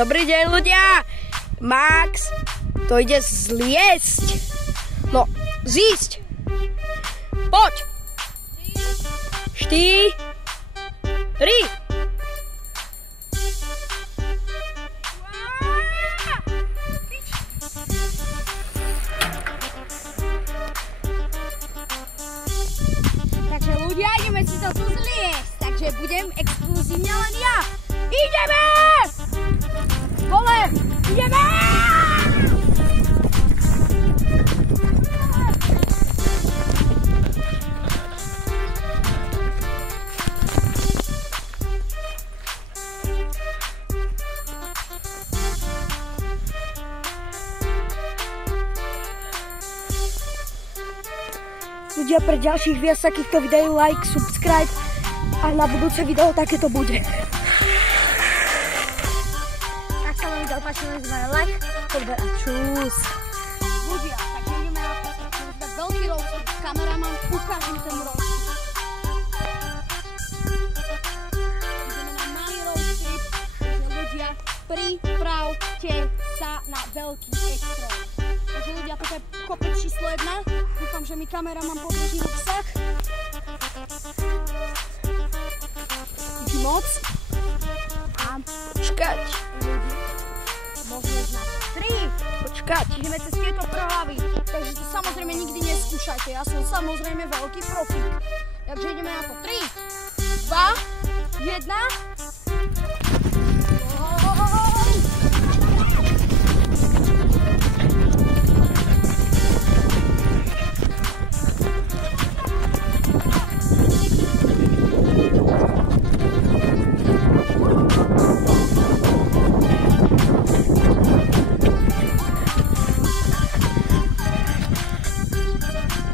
Dobrý deň, ľudia! Max, to ide zliesť. No, zísť. Poď. 4. Takže ľudia, ideme si to tu zliesť. Takže budem exkluzívne len ja. Ideme! Vole, ideme! Ľudia, pre ďalších viac takýchto videí like, subscribe a na budúce video takéto bude. Ak sa vám video páčilo, like, odber a čus. Ľudia, takže ideme na veľký roadtrip. Kameraman, ukážem ten roadtrip. Ideme na malý roadtrip, takže ľudia, pripravte sa na veľký extrém. Takže ľudia, toto je kopec číslo 1. Dúfam, že mi kameraman podrží ruksak. Díky moc. A Počkať. možno na 3. Počkať. Ideme cez tieto prohlavy. Takže to samozrejme nikdy neskúšajte. Ja som samozrejme veľký profík. Takže ideme na to 3, 2, 1.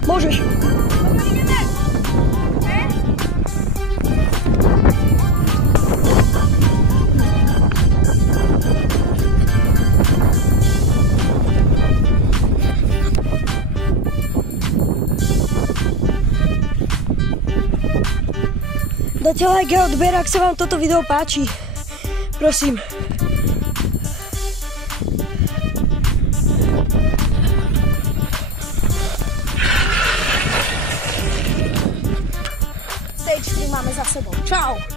Môžeš. Dajte like a odber, ak sa vám toto video páči. Prosím. Stage 3 máme za sebou. Čau!